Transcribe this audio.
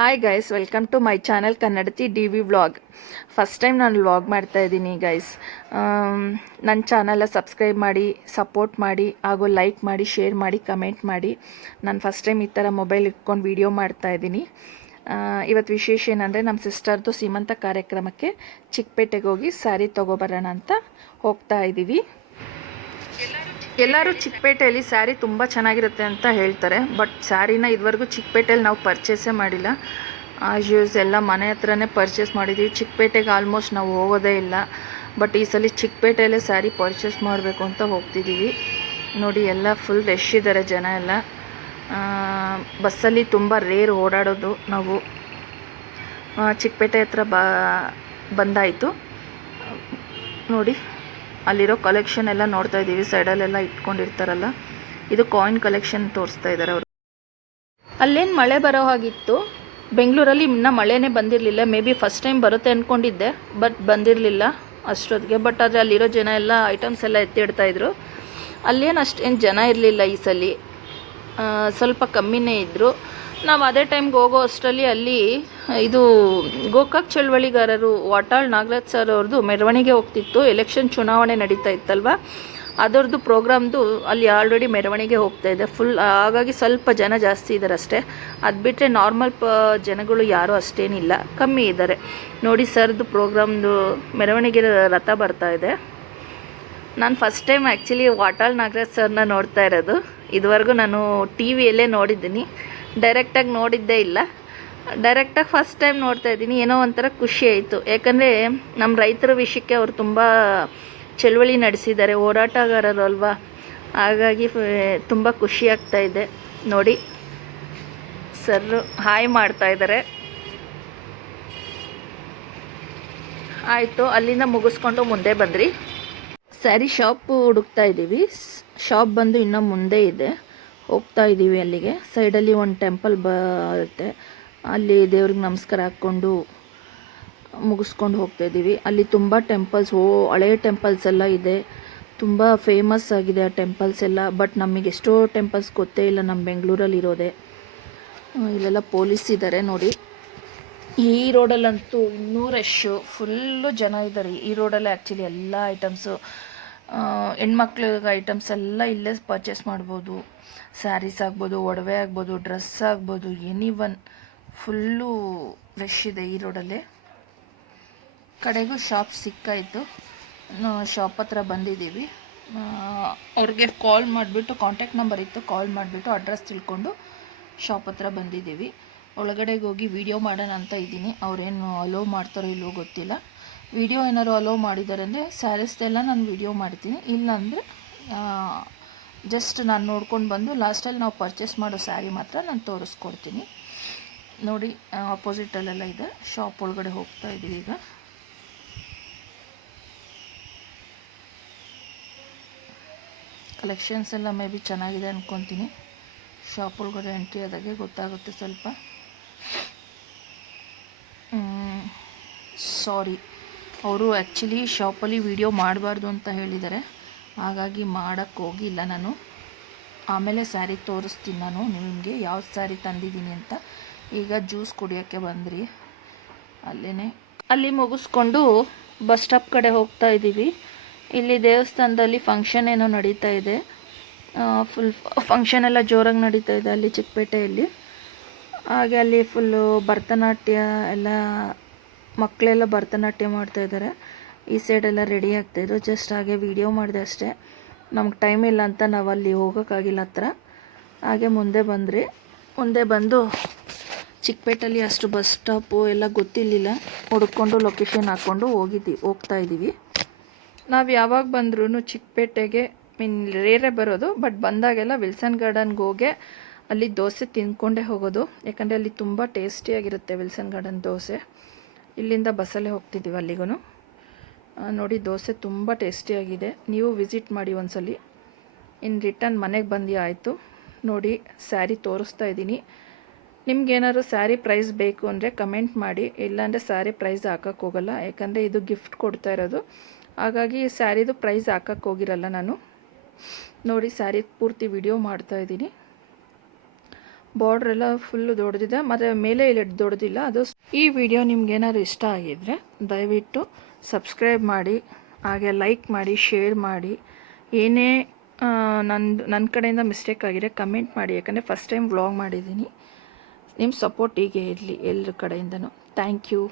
Hi guys, welcome to my channel Kannadathi D V vlog. First time ನಾನು vlog ಮಾಡ್ತಾ ಇದ್ದೀನಿ guys. ನನ್ನ ಚಾನಲ್ನ ಸಬ್ಸ್ಕ್ರೈಬ್ ಮಾಡಿ, ಸಪೋರ್ಟ್ ಮಾಡಿ, ಹಾಗೂ ಲೈಕ್ ಮಾಡಿ, ಶೇರ್ ಮಾಡಿ, ಕಮೆಂಟ್ ಮಾಡಿ. ನಾನು ಫಸ್ಟ್ ಟೈಮ್ ಈ ಥರ ಮೊಬೈಲ್ ಇಟ್ಕೊಂಡು ವೀಡಿಯೋ ಮಾಡ್ತಾ ಇದ್ದೀನಿ. ಇವತ್ತು ವಿಶೇಷ ಏನಂದರೆ ನಮ್ಮ ಸಿಸ್ಟರ್ದು ಸೀಮಂತ ಕಾರ್ಯಕ್ರಮಕ್ಕೆ ಚಿಕ್ಕಪೇಟೆಗೆ ಹೋಗಿ ಸ್ಯಾರಿ ತೊಗೊಬರೋಣ ಅಂತ ಹೋಗ್ತಾ ಇದ್ದೀವಿ. ಎಲ್ಲರೂ ಚಿಕ್ಕಪೇಟೆಯಲ್ಲಿ ಸ್ಯಾರಿ ತುಂಬ ಚೆನ್ನಾಗಿರುತ್ತೆ ಅಂತ ಹೇಳ್ತಾರೆ. ಬಟ್ ಸ್ಯಾರಿನ ಇದುವರೆಗೂ ಚಿಕ್ಕಪೇಟೆಯಲ್ಲಿ ನಾವು ಪರ್ಚೇಸೇ ಮಾಡಿಲ್ಲ. ಆಸ್ ಯೂಸ್ ಎಲ್ಲ ಮನೆ ಹತ್ರನೇ ಪರ್ಚೇಸ್ ಮಾಡಿದ್ದೀವಿ. ಚಿಕ್ಕಪೇಟೆಗೆ ಆಲ್ಮೋಸ್ಟ್ ನಾವು ಹೋಗೋದೇ ಇಲ್ಲ. ಬಟ್ ಈ ಸಲ ಚಿಕ್ಕಪೇಟೆಯಲ್ಲೇ ಸ್ಯಾರಿ ಪರ್ಚೇಸ್ ಮಾಡಬೇಕು ಅಂತ ಹೋಗ್ತಿದ್ದೀವಿ. ನೋಡಿ, ಎಲ್ಲ ಫುಲ್ ರಶ್ ಇದ್ದಾರೆ ಜನ ಎಲ್ಲ. ಬಸ್ಸಲ್ಲಿ ತುಂಬ ರೇರ್ ಓಡಾಡೋದು. ನಾವು ಚಿಕ್ಕಪೇಟೆ ಹತ್ರ ಬಂದಾಯಿತು. ನೋಡಿ, ಅಲ್ಲಿರೋ ಕಲೆಕ್ಷನ್ ಎಲ್ಲ ನೋಡ್ತಾ ಇದ್ದೀವಿ. ಸೈಡಲ್ಲೆಲ್ಲ ಇಟ್ಕೊಂಡಿರ್ತಾರಲ್ಲ, ಇದು ಕಾಯಿನ್ ಕಲೆಕ್ಷನ್ ತೋರಿಸ್ತಾ ಇದ್ದಾರೆ ಅವರು. ಅಲ್ಲೇನು ಮಳೆ ಬರೋ ಹಾಗಿತ್ತು. ಬೆಂಗಳೂರಲ್ಲಿ ಇನ್ನೂ ಮಳೆನೇ ಬಂದಿರಲಿಲ್ಲ. ಮೇ ಬಿ ಫಸ್ಟ್ ಟೈಮ್ ಬರುತ್ತೆ ಅಂದ್ಕೊಂಡಿದ್ದೆ, ಬಟ್ ಬಂದಿರಲಿಲ್ಲ ಅಷ್ಟೊತ್ತಿಗೆ. ಬಟ್ ಆದರೆ ಅಲ್ಲಿರೋ ಜನ ಎಲ್ಲ ಐಟಮ್ಸ್ ಎಲ್ಲ ಎತ್ತಿಡ್ತಾಯಿದ್ರು. ಅಲ್ಲೇನು ಅಷ್ಟೇನು ಜನ ಇರಲಿಲ್ಲ ಈ ಸಲ, ಸ್ವಲ್ಪ ಕಮ್ಮಿನೇ ಇದ್ದರು. ನಾವು ಅದೇ ಟೈಮ್ಗೆ ಹೋಗೋ ಅಷ್ಟರಲ್ಲಿ ಅಲ್ಲಿ ಇದು ಗೋಕಾಕ್ ಚಳವಳಿಗಾರರು ವಾಟಾಳ್ ನಾಗರಾಜ್ ಸರ್ ಅವ್ರದ್ದು ಮೆರವಣಿಗೆ ಹೋಗ್ತಿತ್ತು. ಎಲೆಕ್ಷನ್ ಚುನಾವಣೆ ನಡೀತಾ ಇತ್ತಲ್ವ, ಅದರದ್ದು ಪ್ರೋಗ್ರಾಮ್ದು ಅಲ್ಲಿ ಆಲ್ರೆಡಿ ಮೆರವಣಿಗೆ ಹೋಗ್ತಾ ಇದೆ ಫುಲ್. ಹಾಗಾಗಿ ಸ್ವಲ್ಪ ಜನ ಜಾಸ್ತಿ ಇದ್ದಾರೆ ಅಷ್ಟೇ. ಅದು ಬಿಟ್ಟರೆ ನಾರ್ಮಲ್ ಜನಗಳು ಯಾರೂ ಅಷ್ಟೇನಿಲ್ಲ, ಕಮ್ಮಿ ಇದ್ದಾರೆ. ನೋಡಿ, ಸರ್ದು ಪ್ರೋಗ್ರಾಮ್ದು ಮೆರವಣಿಗೆ ರಥ ಬರ್ತಾ ಇದೆ. ನಾನು first time actually Vatal Nagaraj ಸರ್ನ ನೋಡ್ತಾ ಇರೋದು. ಇದುವರೆಗೂ ನಾನು ಟಿ ವಿಯಲ್ಲೇ ನೋಡಿದ್ದೀನಿ, ಡೈರೆಕ್ಟಾಗಿ ನೋಡಿದ್ದೇ ಇಲ್ಲ. ಡೈರೆಕ್ಟಾಗಿ ಫಸ್ಟ್ ಟೈಮ್ ನೋಡ್ತಾ ಇದ್ದೀನಿ. ಏನೋ ಒಂಥರ ಖುಷಿ ಆಯಿತು. ಯಾಕಂದರೆ ನಮ್ಮ ರೈತರ ವಿಷಯಕ್ಕೆ ಅವರು ತುಂಬ ಚಳುವಳಿ ನಡೆಸಿದ್ದಾರೆ, ಹೋರಾಟಗಾರರು ಅಲ್ವಾ. ಹಾಗಾಗಿ ತುಂಬ ಖುಷಿ ಆಗ್ತಾ ಇದೆ. ನೋಡಿ, ಸರ್ ಹಾಯ್ ಮಾಡ್ತಾ ಇದ್ದಾರೆ. ಆಯಿತು, ಅಲ್ಲಿಂದ ಮುಗಿಸ್ಕೊಂಡು ಮುಂದೆ ಬಂದ್ರಿ. ಸ್ಯಾರಿ ಶಾಪ್ ಹುಡುಕ್ತಾ ಇದ್ದೀವಿ. ಶಾಪ್ ಬಂದು ಇನ್ನೂ ಮುಂದೆ ಇದೆ, ಹೋಗ್ತಾ ಇದ್ದೀವಿ ಅಲ್ಲಿಗೆ. ಸೈಡಲ್ಲಿ ಒಂದು ಟೆಂಪಲ್ ಬರುತ್ತೆ, ಅಲ್ಲಿ ದೇವ್ರಿಗೆ ನಮಸ್ಕಾರ ಹಾಕ್ಕೊಂಡು ಮುಗಿಸ್ಕೊಂಡು ಹೋಗ್ತಾ ಇದ್ದೀವಿ. ಅಲ್ಲಿ ತುಂಬ ಟೆಂಪಲ್ಸ್, ಹಳೆಯ ಟೆಂಪಲ್ಸ್ ಎಲ್ಲ ಇದೆ. ತುಂಬ ಫೇಮಸ್ ಆಗಿದೆ ಆ ಟೆಂಪಲ್ಸ್ ಎಲ್ಲ. ಬಟ್ ನಮಗೆ ಎಷ್ಟೋ ಟೆಂಪಲ್ಸ್ ಗೊತ್ತೇ ಇಲ್ಲ, ನಮ್ಮ ಬೆಂಗಳೂರಲ್ಲಿ ಇರೋದೆ. ಇಲ್ಲೆಲ್ಲ ಪೊಲೀಸ್ ಇದ್ದಾರೆ ನೋಡಿ. ಈ ರೋಡಲ್ಲಂತೂ ಇನ್ನೂ ರಶ್ಶು, ಫುಲ್ಲು ಜನ ಇದ್ದಾರೆ ಈ ರೋಡಲ್ಲಿ. ಆ್ಯಕ್ಚುಲಿ ಎಲ್ಲ ಐಟಮ್ಸು, ಹೆಣ್ಮಕ್ಳಿಗೆ ಐಟಮ್ಸ್ ಎಲ್ಲ ಇಲ್ಲೇ ಪರ್ಚೇಸ್ ಮಾಡ್ಬೋದು. ಸ್ಯಾರೀಸ್ ಆಗ್ಬೋದು, ಒಡವೆ ಆಗ್ಬೋದು, ಡ್ರೆಸ್ ಆಗ್ಬೋದು, ಎನಿ ಒನ್. ಫುಲ್ಲು ರಶ್ ಇದೆ ಈ ರೋಡಲ್ಲೇ. ಕಡೆಗೂ ಶಾಪ್ ಸಿಕ್ಕಾಯಿತು. ಶಾಪ್ ಹತ್ರ ಬಂದಿದ್ದೀವಿ. ಅವ್ರಿಗೆ ಕಾಲ್ ಮಾಡಿಬಿಟ್ಟು, ಕಾಂಟ್ಯಾಕ್ಟ್ ನಂಬರ್ ಇತ್ತು, ಕಾಲ್ ಮಾಡಿಬಿಟ್ಟು ಅಡ್ರೆಸ್ ತಿಳ್ಕೊಂಡು ಶಾಪ್ ಹತ್ರ ಬಂದಿದ್ದೀವಿ. ಒಳಗಡೆಗೆ ಹೋಗಿ ವೀಡಿಯೋ ಮಾಡೋಣ ಅಂತ ಇದ್ದೀನಿ. ಅವ್ರೇನು ಅಲೋ ಮಾಡ್ತಾರೋ ಇಲ್ಲವೋ ಗೊತ್ತಿಲ್ಲ. ವೀಡಿಯೋ ಏನಾದ್ರು ಅಲೋ ಮಾಡಿದ್ದಾರೆ ಅಂದರೆ ಸ್ಯಾರೀಸ್ದೆಲ್ಲ ನಾನು ವೀಡಿಯೋ ಮಾಡ್ತೀನಿ. ಇಲ್ಲಾಂದರೆ ಜಸ್ಟ್ ನಾನು ನೋಡ್ಕೊಂಡು ಬಂದು ಲಾಸ್ಟಲ್ಲಿ ನಾವು ಪರ್ಚೇಸ್ ಮಾಡೋ ಸ್ಯಾರಿ ಮಾತ್ರ ನಾನು ತೋರಿಸ್ಕೊಡ್ತೀನಿ. ನೋಡಿ, ಆಪೋಸಿಟಲ್ಲೆಲ್ಲ ಇದೆ. ಶಾಪ್ ಒಳಗಡೆ ಹೋಗ್ತಾ ಇದ್ದೀವಿ ಈಗ. ಕಲೆಕ್ಷನ್ಸ್ ಎಲ್ಲ ಮೇ ಬಿ ಚೆನ್ನಾಗಿದೆ ಅಂದ್ಕೊತೀನಿ. ಶಾಪ್ ಒಳಗಡೆ ಎಂಟ್ರಿ ಆದಾಗೆ ಗೊತ್ತಾಗುತ್ತೆ ಸ್ವಲ್ಪ. ಸಾರಿ, ಅವರು ಆ್ಯಕ್ಚುಲಿ ಶಾಪಲ್ಲಿ ವೀಡಿಯೋ ಮಾಡಬಾರ್ದು ಅಂತ ಹೇಳಿದ್ದಾರೆ. ಹಾಗಾಗಿ ಮಾಡೋಕ್ಕೆ ಹೋಗಿಲ್ಲ ನಾನು. ಆಮೇಲೆ ಸ್ಯಾರಿ ತೋರಿಸ್ತೀನಿ ನಾನು ನಿಮಗೆ ಯಾವ ಸ್ಯಾರಿ ತಂದಿದ್ದೀನಿ ಅಂತ. ಈಗ ಜ್ಯೂಸ್ ಕುಡಿಯೋಕ್ಕೆ ಬಂದ್ರಿ. ಅಲ್ಲಿ ಮುಗಿಸ್ಕೊಂಡು ಬಸ್ ಸ್ಟಾಪ್ ಕಡೆ ಹೋಗ್ತಾ ಇದ್ದೀವಿ. ಇಲ್ಲಿ ದೇವಸ್ಥಾನದಲ್ಲಿ ಫಂಕ್ಷನ್ ಏನೋ ನಡೀತಾ ಇದೆ. ಫುಲ್ ಫಂಕ್ಷನ್ ಎಲ್ಲ ಜೋರಾಗಿ ನಡೀತಾ ಇದೆ ಅಲ್ಲಿ ಚಿಕ್ಕಪೇಟೆಯಲ್ಲಿ. ಹಾಗೆ ಅಲ್ಲಿ ಫುಲ್ಲು ಭರತನಾಟ್ಯ ಎಲ್ಲ, ಮಕ್ಕಳೆಲ್ಲ ಭರತನಾಟ್ಯ ಮಾಡ್ತಾಯಿದ್ದಾರೆ. ಈ ಸೈಡೆಲ್ಲ ರೆಡಿ ಆಗ್ತಾಯಿದ್ರು. ಜಸ್ಟ್ ಹಾಗೆ ವೀಡಿಯೋ ಮಾಡಿದೆ ಅಷ್ಟೇ. ನಮ್ಗೆ ಟೈಮ್ ಇಲ್ಲ ಅಂತ ನಾವು ಅಲ್ಲಿ ಹೋಗೋಕ್ಕಾಗಿಲ್ಲ ಹತ್ರ. ಹಾಗೆ ಮುಂದೆ ಬಂದು ಚಿಕ್ಕಪೇಟೆಯಲ್ಲಿ ಅಷ್ಟು ಬಸ್ ಸ್ಟಾಪು ಎಲ್ಲ ಗೊತ್ತಿರಲಿಲ್ಲ. ಹುಡ್ಕೊಂಡು ಲೊಕೇಶನ್ ಹಾಕ್ಕೊಂಡು ಹೋಗ್ತಾ ಇದ್ದೀವಿ. ನಾವು ಯಾವಾಗ ಬಂದ್ರೂ ಚಿಕ್ಕಪೇಟೆಗೆ ರೇರೇ ಬರೋದು. ಬಟ್ ಬಂದಾಗೆಲ್ಲ ವಿಲ್ಸನ್ ಗಾರ್ಡನ್ಗೆ ಹೋಗಿ ಅಲ್ಲಿ ದೋಸೆ ತಿಂದ್ಕೊಂಡೇ ಹೋಗೋದು. ಯಾಕಂದರೆ ಅಲ್ಲಿ ತುಂಬ ಟೇಸ್ಟಿಯಾಗಿರುತ್ತೆ ವಿಲ್ಸನ್ ಗಾರ್ಡನ್ ದೋಸೆ. ಇಲ್ಲಿಂದ ಬಸ್ಸಲ್ಲೇ ಹೋಗ್ತಿದ್ದೀವಿ ಅಲ್ಲಿಗೂ. ನೋಡಿ, ದೋಸೆ ತುಂಬ ಟೇಸ್ಟಿಯಾಗಿದೆ. ನೀವು ವಿಸಿಟ್ ಮಾಡಿ ಒಂದ್ಸಲಿ. ಇನ್ನು ರಿಟರ್ನ್ ಮನೆಗೆ ಬಂದು ಆಯಿತು. ನೋಡಿ, ಸ್ಯಾರಿ ತೋರಿಸ್ತಾ ಇದ್ದೀನಿ. ನಿಮ್ಗೇನಾದ್ರು ಸ್ಯಾರಿ ಪ್ರೈಸ್ ಬೇಕು ಅಂದರೆ ಕಮೆಂಟ್ ಮಾಡಿ. ಇಲ್ಲಾಂದರೆ ಸ್ಯಾರಿ ಪ್ರೈಸ್ ಹಾಕೋಕ್ಕೆ ಹೋಗಲ್ಲ, ಯಾಕಂದರೆ ಇದು ಗಿಫ್ಟ್ ಕೊಡ್ತಾ ಇರೋದು. ಹಾಗಾಗಿ ಸ್ಯಾರಿದು ಪ್ರೈಸ್ ಹಾಕೋಕ್ಕೆ ಹೋಗಿರಲ್ಲ ನಾನು. ನೋಡಿ, ಸ್ಯಾರಿ ಪೂರ್ತಿ ವಿಡಿಯೋ ಮಾಡ್ತಾಯಿದ್ದೀನಿ. ಬಾರ್ಡ್ರ್ ಎಲ್ಲ ಫುಲ್ಲು ದೊಡ್ಡದಿದೆ, ಮತ್ತು ಮೇಲೆ ಇಲ್ಲಿ ದೊಡ್ಡದಿಲ್ಲ. ಅದು ಈ ವಿಡಿಯೋ ನಿಮ್ಗೆ ಏನಾದ್ರು ಇಷ್ಟ ಆಗಿದ್ರೆ ದಯವಿಟ್ಟು ಸಬ್ಸ್ಕ್ರೈಬ್ ಮಾಡಿ, ಹಾಗೆ ಲೈಕ್ ಮಾಡಿ, ಶೇರ್ ಮಾಡಿ. ಏನೇ ನನ್ನ ಕಡೆಯಿಂದ ಮಿಸ್ಟೇಕ್ ಆಗಿದೆ ಕಮೆಂಟ್ ಮಾಡಿ, ಯಾಕಂದರೆ ಫಸ್ಟ್ ಟೈಮ್ ವ್ಲಾಗ್ ಮಾಡಿದ್ದೀನಿ. ನಿಮ್ಮ ಸಪೋರ್ಟ್ ಹೀಗೆ ಇರಲಿ ಎಲ್ಲರ ಕಡೆಯಿಂದನೂ. Thank you.